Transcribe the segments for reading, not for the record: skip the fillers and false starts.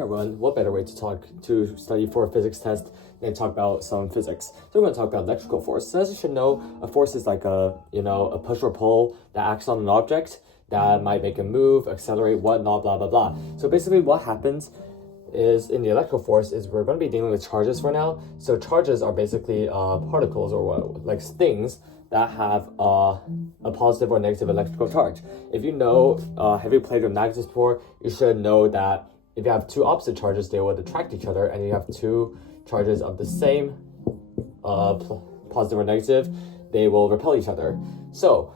Hi everyone, what better way to study for a physics test than talk about some physics? So we're going to talk about electrical force. So as you should know, a force is like a push or pull that acts on an object that might make it move, accelerate, whatnot, blah blah blah. So basically what happens is in the electrical force is we're going to be dealing with charges for now. So charges are basically particles or like things that have a positive or negative electrical charge. If you know, have you played with magnets before, you should know that if you have two opposite charges, they will attract each other, and you have two charges of the same positive or negative, they will repel each other. So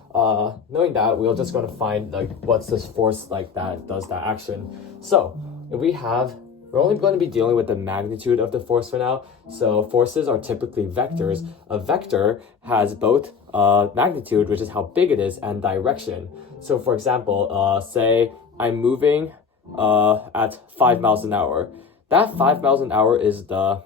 knowing that, we're just going to find like what's this force like that does that action. So if we're only going to be dealing with the magnitude of the force for now. So forces are typically vectors. A vector has both magnitude, which is how big it is, and direction. So for example, say I'm moving at 5 miles an hour. That 5 miles an hour is the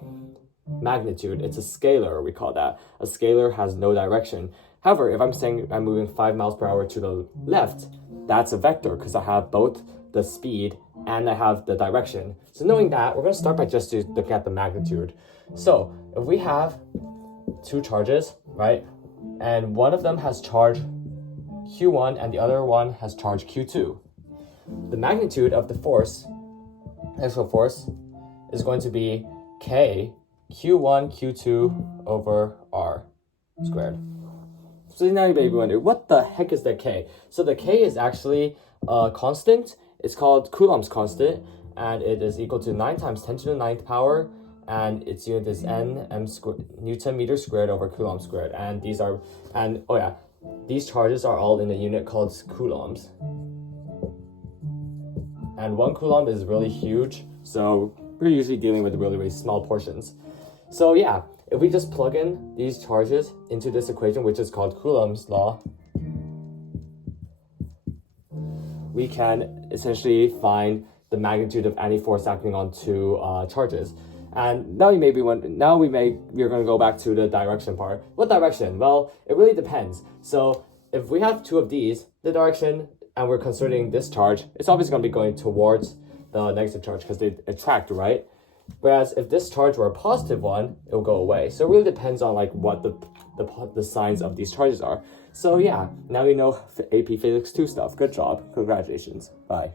magnitude. It's a scalar, we call that. A scalar has no direction. However, if I'm saying I'm moving 5 miles per hour to the left, that's a vector because I have both the speed and I have the direction. So knowing that, we're going to start by just looking at the magnitude. So if we have two charges, right, and one of them has charge Q1 and the other one has charge Q2, the magnitude of the force, actual force, is going to be K Q1 Q2 over R squared. So now you may be wondering, what the heck is the K? So the K is actually a constant. It's called Coulomb's constant, and it is equal to 9 times 10 to the 9th power, and its unit is Newton meter squared over Coulomb squared. And these charges are all in a unit called coulombs. And 1 coulomb is really huge, so we're usually dealing with really, really small portions. So yeah, if we just plug in these charges into this equation, which is called Coulomb's law, we can essentially find the magnitude of any force acting on two charges. And now you may be wondering, we're going to go back to the direction part. What direction? Well, it really depends. So if we have two of these, the direction, and we're considering this charge, it's obviously going to be going towards the negative charge because they attract, right? Whereas if this charge were a positive one, it will go away. So it really depends on like what the signs of these charges are. So yeah, now you know AP Physics 2 stuff. Good job. Congratulations. Bye.